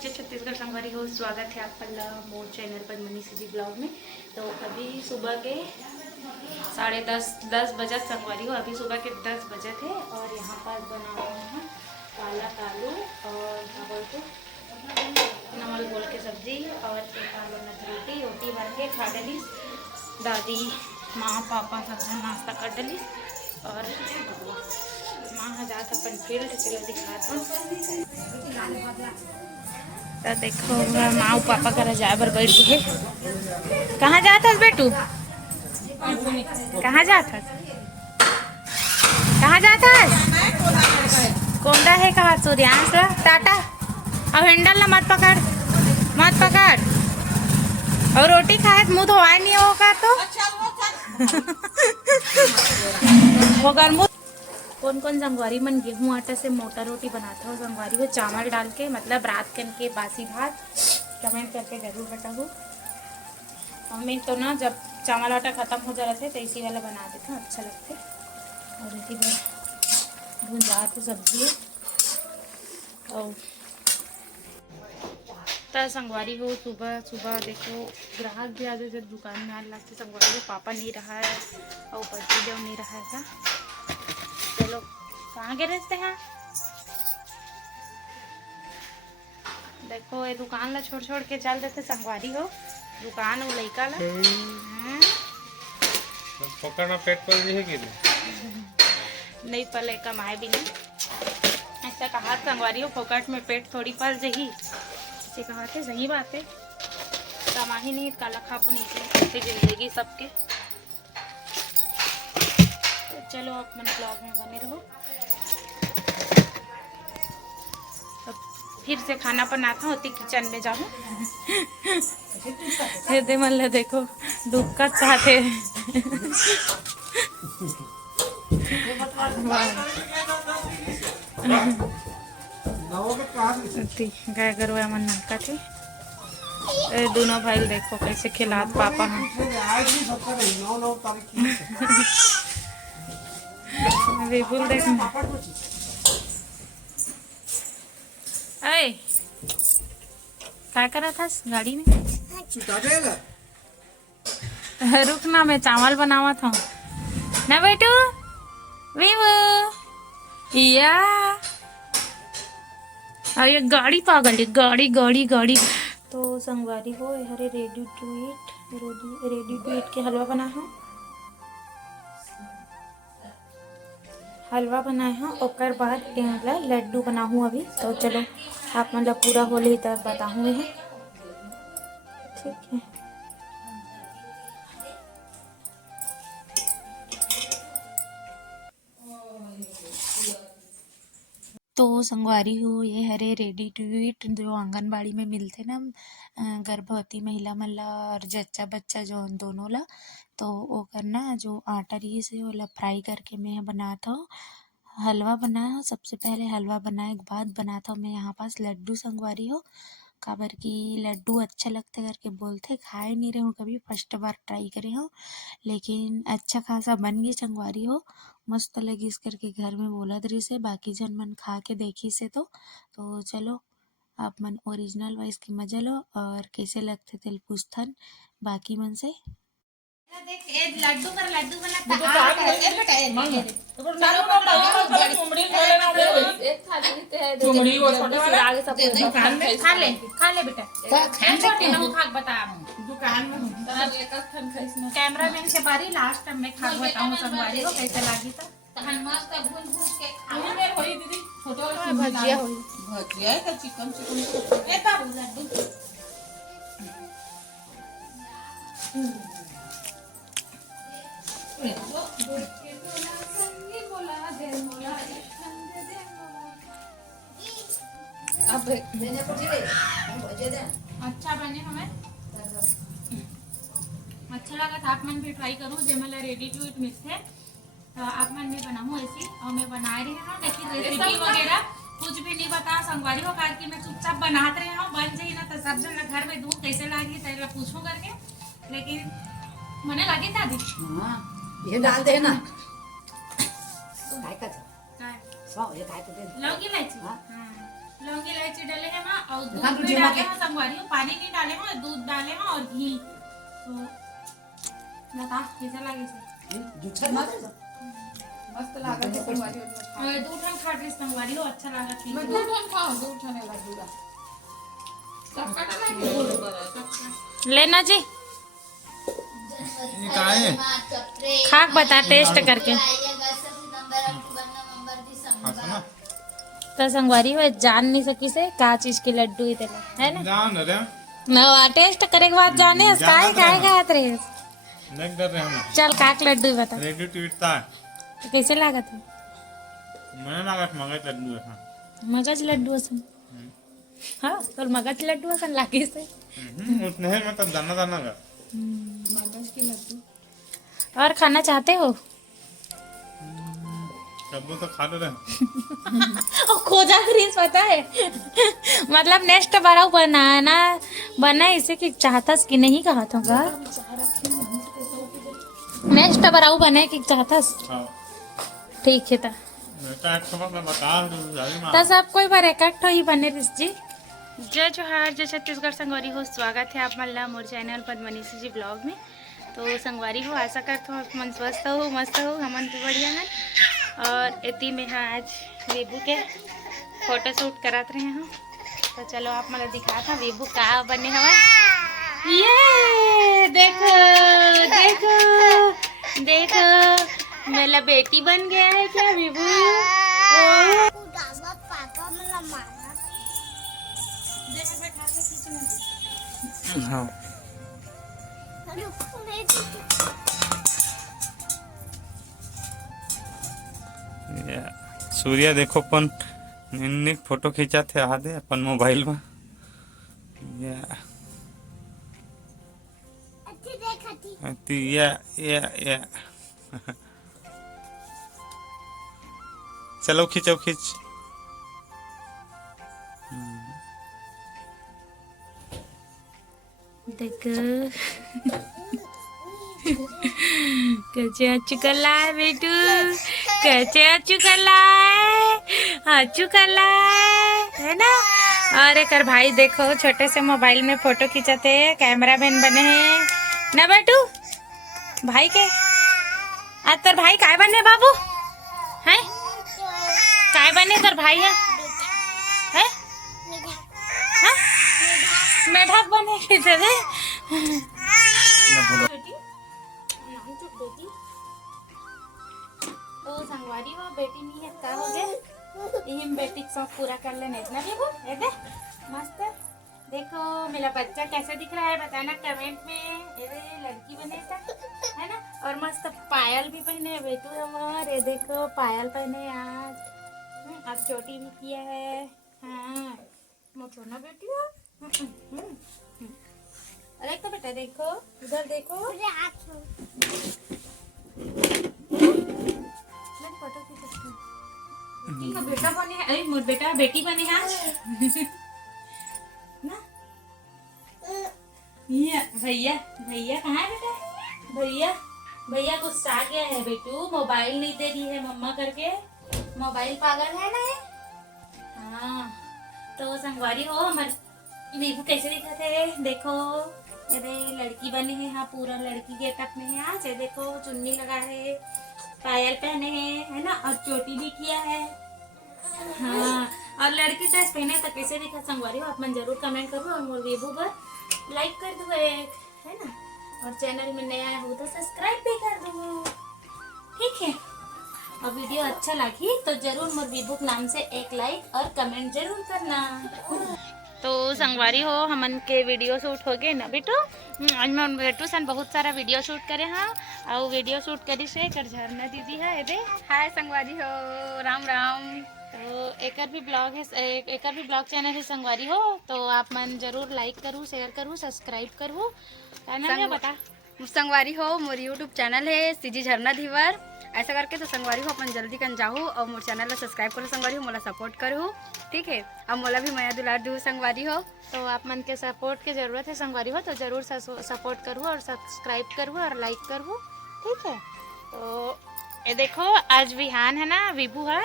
जय छत्तीसगढ़ संगवारी हो। स्वागत है आपका मोर चैनल पर मनी सीधी ब्लॉग में। तो अभी सुबह के 10:30 बजे संगवारी हो। अभी सुबह के 10 बजे थे और यहाँ पर बना हुआ है पालक आलू और क्या बोलते नमल गोल के सब्जी और एक आलू रोटी रोटी बन के खा डली। दादी माँ पापा सब जन नाश्ता कर डली और माँ हजार अपन फील्ड चलो दिखाता हूँ। तो देखो माँ पापा कर जाए बर बैठ है। कहाँ जाता बेटू? कहाँ जाता? कहाँ जाता है? कोंडा है कहाँ? सूर्यांश टाटा। अब हैंडल ना मत पकड़, मत पकड़। और रोटी खाए मुँह धोआ नहीं होगा तो होगा मुँह। कौन कौन संगवारी मन गेहूं आटा से मोटा रोटी बनाता हो संगवारी को चावल डाल के, मतलब रात के बासी भात। कमेंट करके जरूर बताओ। मम्मी तो ना जब चावल आटा खत्म हो जाते तो इसी वाला बना देते हैं, अच्छा लगते। और इसी में भुंजा तो सब्जी है और तो संगवारी हो। सुबह सुबह देखो ग्राहक भी आज जब दुकान में आने लगते संगवारी हो। पापा नहीं रहा है और बच्चे जो नहीं रहा था। चलो कहाँ गए रहते हैं? देखो ये दुकान ला छोड़ छोड़ के चल देते संगवारी हो। दुकान वो लड़का ला पकड़ना पेट पर नहीं है कि नहीं पले कमाए भी नहीं। ऐसा कहा संगवारी हो फोकट में पेट थोड़ी पल जही। ऐसे कहा थे, सही बात है। कमा ही नहीं काला खापू नहीं जिंदगी सबके। तो चलो अपने ब्लॉग में बने रहो। फिर से खाना बनाता हूँ, किचन में जाऊँ। दे मल्ले देखो डूबकर चाहते गाय गरवा मन नलका थे। दोनों भाई देखो कैसे खिलात पापा हैं। बिल्कुल देखना। अरे क्या कर रहा था गाड़ी में? रुक ना, मैं चावल बनावा था ना बेटू। या और ये गाड़ी पागल है, गाड़ी गाड़ी गाड़ी। तो संगवारी हो हरे रेडी टू ईट के हलवा बनाए हैं। हलवा बनाए हैं और बाद लड्डू बना हूँ अभी। तो चलो आप मतलब पूरा होली तक बताऊँ है, ठीक है। तो संगवारी हो ये हरे रेडी टू ईट जो आंगनबाड़ी में मिलते ना गर्भवती महिला मन ला और जच्चा बच्चा जो दोनों ला। तो वो करना जो आटा रही से वो फ्राई करके मैं बनाता हूँ। हलवा बनाया हूँ। सबसे पहले हलवा बनाए के बाद बनाता हूँ मैं यहाँ पास लड्डू संगवारी हो। काबर की लड्डू अच्छा लगता करके बोलते, खाए नहीं रहे हूँ कभी, फर्स्ट बार ट्राई करे हूँ लेकिन अच्छा खासा बन गई संगवारी हो। मस्त लगी इस करके घर में बोला दरी से, बाकी जन मन खा के देखी से। तो चलो आप मन ओरिजिनल वाइज की मजा लो और कैसे लगते तेल पूछथन बाकी मन से। देख ए लड्डू वाला चुमड़ी वो छोटे वाला खा ले बेटा। दुकान में कैमरामैन से बारी लास्ट में खा बताऊं संगवारी को कैसे लागी। तो मस्त भून के खाओ मेरे होई दीदी फोटो वाला भजिया होई भजिया का चिकन ए बाबू लड्डू अब अच्छा बने हमें अच्छा लगा था। आप मन भी ट्राई करूँ जे मला रेडी टू ईट मिक्स है। तो आप मन में बनाऊँ ऐसी और मैं बना रही हूँ, लेकिन रेसिपी वगैरह कुछ भी नहीं बता संगवारी हो कारण कि मैं चुपचाप बनाते रही हूँ। बन जाए ना तो सब जन घर में दूँ कैसे लागी तेरा पूछूं करके, लेकिन मने लगी था दी ये डाल दे ना काय काय ये काय तो दे लौकी इलायची। हां लौंग इलायची डाले हैं माँ और दूध हाँ, में तुझे डाले माँ हैं संगवारी हो, पानी नहीं डाले हैं, दूध डाले हैं और घी। तो बता कैसा लगे से? जुच्छर मत मस्त लागत है संगवारी हो। दूध हम खा रहे संगवारी हो, अच्छा लगा ठीक मैं है। दूध हम खाऊं, दूध खाने वाला दूध सबका डाला लेना जी काय खाक बता टेस्ट करके। तो संगवारी हो जान नहीं सकी से का चीज के लड्डू ही तेला है ना जान रे ना टेस्ट करे के बाद जाने काय काय खात रहे। नहीं कर रहे हम चल काक लड्डू बता रेडी टू ईट था तो कैसे लागत है? मैंने लागत मगज लड्डू है मगज लड्डू असन हाँ तो मगज लड्डू असन लागे से उतने ही मतलब दाना दाना का और खाना चाहते हो? कब्बू तो खा रहे ओ खोजा ग्रीस पता है मतलब नेक्स्ट बार बनाना बना इसे कि चाहतस कि नहीं कहा था का नेक्स्ट बार बने कि चाहतस ठीक है ता बेटा एक समय में बता जारी मां तो सब कोई बार एक ही बने रिस जी। जय जोहार जय छत्तीसगढ़ संगवारी हो, स्वागत है आप मल्ला मोर चैनल पद्मनीसी जी ब्लॉग में। तो संगवारी हो आशा करता हूँ मन स्वस्थ हो मस्त हो हमन भी बढ़िया है। और इतनी में हाँ आज बेबू के फोटो शूट करात रहे हैं। तो चलो आप मतलब दिखा था बेबू का बने हवा। ये देखो देखो देखो मेरा बेटी बन गया है क्या बेबू? हाँ सूर्या देखो अपन निक फोटो खींचा थे आधे अपन मोबाइल में या चलो खींचो खींच देखो कैसे अच्छू कला है बेटू, कैसे अच्छू कला है ना। और एक भाई देखो छोटे से मोबाइल में फोटो खींचते कैमरा मैन बने हैं ना बेटू। भाई के आज तर भाई काय बने बाबू हैं? काय बने तर भाई है हैं? हाँ? मेढक बने किधर है? तो संगवारी हो बेटी नहीं है का हो गए हम बेटी का शौक पूरा कर लेने इतना भी ये दे मस्त। देखो मेरा बच्चा कैसा दिख रहा है बताना कमेंट में। ये लड़की बने था है ना। और मस्त पायल भी पहने बेटू हमारे देखो पायल पहने आज चोटी भी किया है। हाँ मोटो ना बेटी हो। अरे तो बेटा देखो उधर देखो फोटो खींच बेटा बने है। अरे मोर बेटा बेटी बने है ना। भैया भैया कहाँ है बेटा? भैया भैया गुस्सा आ गया है बेटू, मोबाइल नहीं दे रही है मम्मा करके। मोबाइल पागल है ना ये। हाँ तो संगवारी हो हमारे बेबू कैसे दिखाते हैं देखो। अरे लड़की बनी है हाँ पूरा लड़की गेटअप में है आज। देखो चुन्नी लगा है पायल पहने हैं है ना और चोटी भी किया है। हाँ और लड़की ड्रेस पहने तो कैसे दिखा संगवारी हो आप मन जरूर कमेंट करो और मोर बेबू पर लाइक कर दो एक है ना। और चैनल में नया हो तो सब्सक्राइब भी कर दो ठीक है। और वीडियो अच्छा लगी तो जरूर मोर बेबू नाम से एक लाइक और कमेंट जरूर करना। तो संगवारी हो हमन के वीडियो शूट हो गए ना बेटू। आज मैं बेटू सन बहुत सारा वीडियो शूट करे हाँ और वीडियो शूट करी से कर झरना दीदी है ये दे हाय संगवारी हो राम राम। तो एक भी ब्लॉग है एक भी ब्लॉग चैनल है संगवारी हो। तो आप मन जरूर लाइक करूँ शेयर करूँ सब्सक्राइब करूँ क्या नाम है बता। संगवारी हो मोर यूट्यूब चैनल है सीजी झरना धीवर ऐसा करके। तो संगवारी हो अपन जल्दी कन जाहू और मोर चैनल ला सब्सक्राइब करो संगवारी हो मोला सपोर्ट करूँ ठीक है। अब मोला भी माया दुलार दू संगवारी हो। तो आप मन के सपोर्ट की ज़रूरत है संगवारी हो तो ज़रूर सपोर्ट करूँ और सब्सक्राइब करूँ और लाइक करूँ ठीक है। तो ये देखो आज विहान है ना विभू है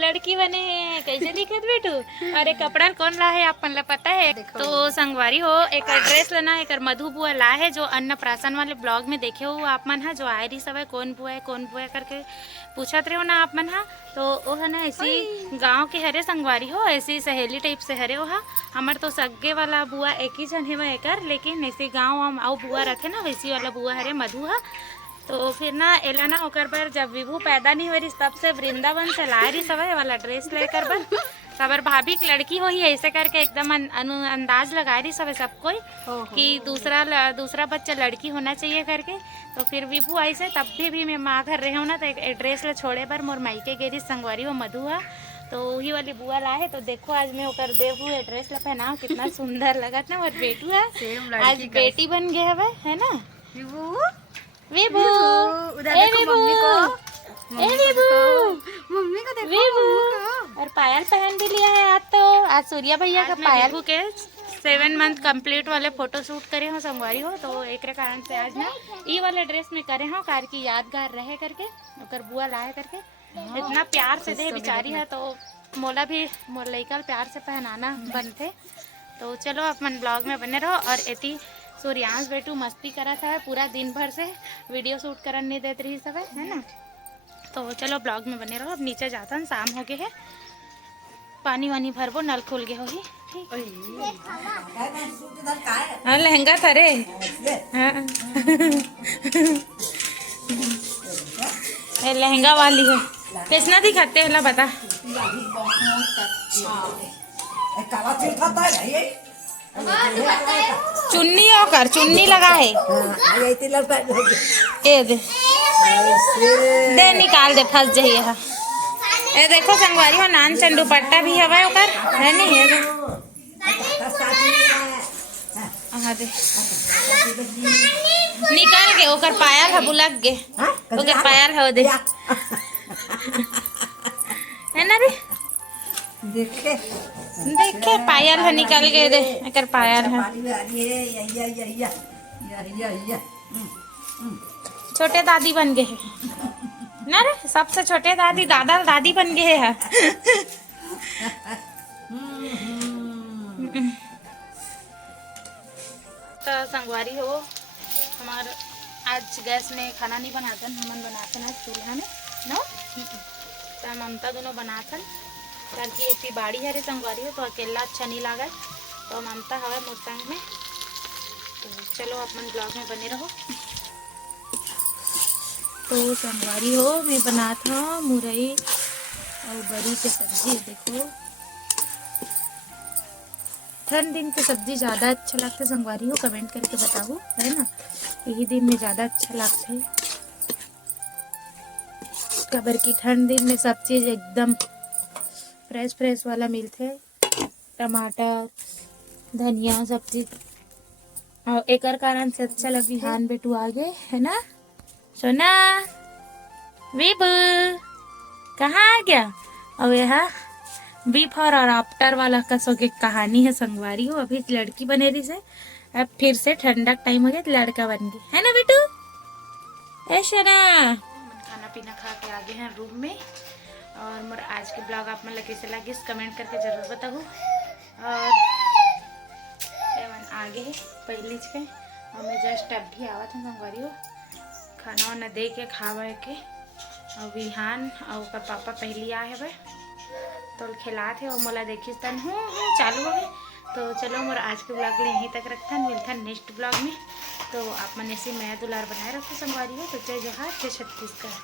लड़की बने हैं। कैसे दिखत बेटू? अरे कपड़ा कौन ला है आप पता है? तो संगवारी हो एक ड्रेस लेना एक मधु बुआ ला है जो अन्नप्राशन वाले ब्लॉग में देखे हो आप मन है जो आए रही सब है कौन बुआ है करके पूछत रहे हो ना आप मन हा। तो वो है ना ऐसी गांव के हरे संगवारी हो ऐसी सहेली टाइप से हरे हो हा। हमार तो सगे वाला बुआ एक ही जन है एकर लेकिन ऐसे गाँव आओ बुआ रखे ना वैसी वाला बुआ हरे मधु हा। तो फिर ना एला ना ओकर पर जब विभू पैदा नहीं हो रही तब से वृंदावन से ला रही सब वाला ड्रेस लेकर बर सबर भाभी की लड़की हो ही ऐसे करके एकदम अंदाज लगा रही सब कोई कि दूसरा बच्चा लड़की होना चाहिए करके। तो फिर विभू ऐसे तब भी मैं माँ घर रहे हूँ ना तो एक ड्रेस ले छोड़े बर मोर मायके गेरी संगवारी हो मधु है तो वही वाली बुआ लाए। तो देखो आज मैं ओकर देवू ड्रेस ला पहनाओ कितना सुंदर लगत ना। और बेटू है आज बेटी बन गए है ना विभू विभू ए विभू ए विभू मम्मी को देखो विभू और पायल पहन भी लिया है आज। तो आज सूर्या भैया का पायल के 7 मंथ कंप्लीट वाले फोटो शूट करे हो संगवारी हो। तो एक कारण से आज ना ई वाले ड्रेस में करे हो कार की यादगार रहे करके ओकर बुआ लाए करके इतना प्यार से दे बेचारी है। तो मोला भी मोर लइका प्यार से पहनाना बनते। तो चलो अपन ब्लॉग में बने रहो। और एती सूर्यांश बेटू मस्ती करा था पूरा दिन भर से वीडियो शूट करन नहीं देते रही सब है ना। तो चलो ब्लॉग में बने रहो। अब नीचे जाता हूँ शाम हो गए है पानी वानी भरबो नल खुल गए होगी हाँ लहंगा था रे हाँ लहंगा वाली है कितना दिखाते है बता चुन्नी होकर चुन्नी लगा है ये दे निकाल दे फंस जाइए हाँ। ये देखो संगवारी हो नान चंद दुपट्टा भी हवा ओकर है नहीं है हाँ दे निकाल के ओकर पायल है बुलक गे ओकर पायल है दे है ना रे देखे पायल है निकाल के दे एकर पायल है छोटे दादी बन गए हैं ना रे सबसे छोटे दादी दादी बन गए हैं तो संगवारी हो हमार आज गैस में खाना नहीं बनाते हम बनाते हैं चूल्हा में नो तो ममता दोनों बनाते ताकि इतनी बाड़ी है रे संगवारी हो तो अकेला अच्छा नहीं लगा तो ममता हवा मुस्तंग में। तो चलो अपन ब्लॉग में बने रहो। तो संगवारी हो मैं बनाता हूँ मुरई और बड़ी की सब्जी। देखो ठंड दिन की सब्जी ज़्यादा अच्छा लगता है संगवारी हो कमेंट करके बताओ है ना यही दिन में ज़्यादा अच्छा लगता है कबर की ठंड दिन में सब चीज़ एकदम फ्रेश वाला मिलते टमाटर धनिया सब चीज और एक कारण से अच्छा लगी हान बेटू आ गए है ना सोना विभू कहाँ आ गया। और यहाँ बिफोर और आफ्टर वाला कसो की कहानी है संगवारी हो। अभी लड़की बने रही से अब फिर से ठंडक टाइम हो गया तो लड़का बन गया है ना बेटू ऐसा ना। खाना पीना खा के आ गए हैं रूम में और मोर आज के ब्लॉग आप मन कैसे लगे कमेंट करके जरूर बताओ। और एवन आगे है पहले के और मैं जस्ट अब भी आवा था संगवारी हो खाना वाना दे के खावा के और विहान और पापा पहली आए है तो खिलात है और मोला देखिस तन हूँ चालू हो गए। तो चलो मोर आज के ब्लॉग में यहीं तक रखता मिलता नेक्स्ट ब्लॉग में। तो आप मन ऐसे मैं दुलार बनाए रखो संगवारी हो। तो जय जोहार जय छत्तीसगढ़।